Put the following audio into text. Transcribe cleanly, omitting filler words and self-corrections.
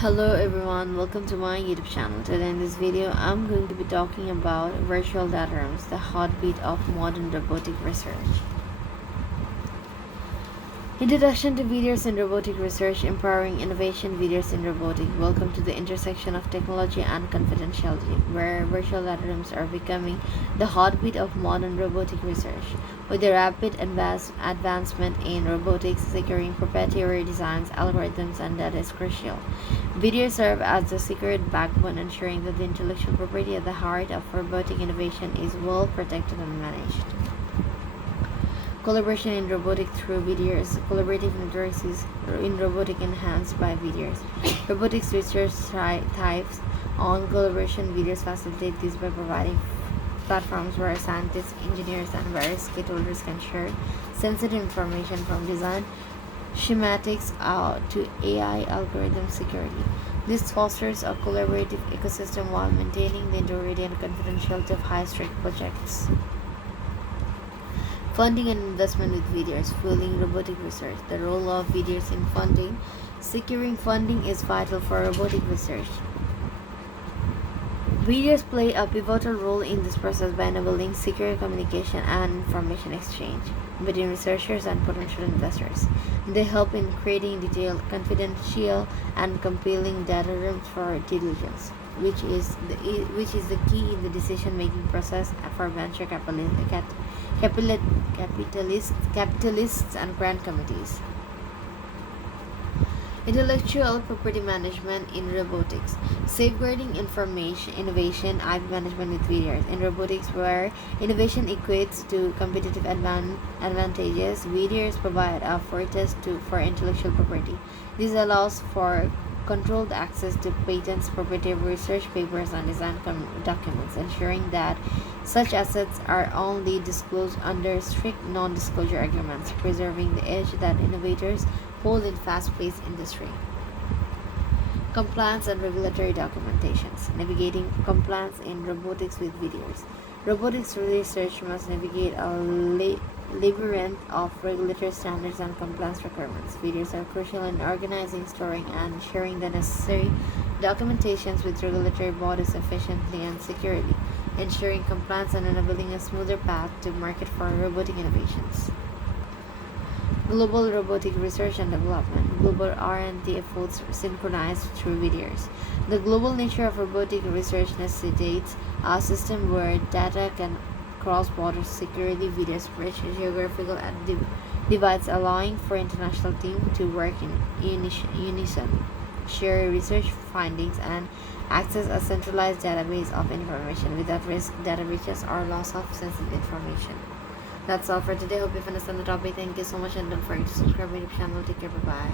Hello everyone, welcome to my YouTube channel. Today in this video, I'm going to be talking about virtual data rooms, the heartbeat of modern robotic research. Introduction to Videos in Robotic Research, Empowering Innovation Videos in Robotics. Welcome to the intersection of technology and confidentiality, where virtual data rooms are becoming the heartbeat of modern robotic research. With the rapid advancement in robotics, securing proprietary designs, algorithms, and data is crucial. Videos serve as the secret backbone, ensuring that the intellectual property at the heart of robotic innovation is well protected and managed. Collaboration in robotics through videos. Collaborative networks is in robotic enhanced by videos. Robotics research thrives on collaboration. Videos facilitate this by providing platforms where scientists, engineers, and various stakeholders can share sensitive information from design schematics to AI algorithm security. This fosters a collaborative ecosystem while maintaining the integrity and confidentiality of high-stake projects. Funding and investment with videos, fueling robotic research. The role of videos in funding. Securing funding is vital for robotic research. Videos play a pivotal role in this process by enabling secure communication and information exchange between researchers and potential investors. They help in creating detailed, confidential, and compelling data rooms for due diligence, which is the key in the decision-making process for venture capitalists and grant committees. Intellectual property management in robotics. Safeguarding information, innovation, IP management with videos. In robotics, where innovation equates to competitive advantages, videos provide a fortress for intellectual property. This allows for controlled access to patents, proprietary research papers, and design documents, ensuring that such assets are only disclosed under strict non-disclosure agreements, preserving the edge that innovators hold in fast-paced industry. Compliance and regulatory documentations. Navigating compliance in robotics with videos. Robotics research must navigate a labyrinth of regulatory standards and compliance requirements. Videos are crucial in organizing, storing, and sharing the necessary documentations with regulatory bodies efficiently and securely, ensuring compliance and enabling a smoother path to market for robotic innovations. Global robotic research and development. Global R&D efforts synchronized through videos. The global nature of robotic research necessitates a system where data can cross borders securely. Videos bridge geographical divides, allowing for international teams to work in unison, share research findings, and access a centralized database of information without risk data breaches or loss of sensitive information. That's all for today. Hope you've understood the topic. Thank you so much, and don't forget to subscribe to my YouTube channel. Take care. Bye bye.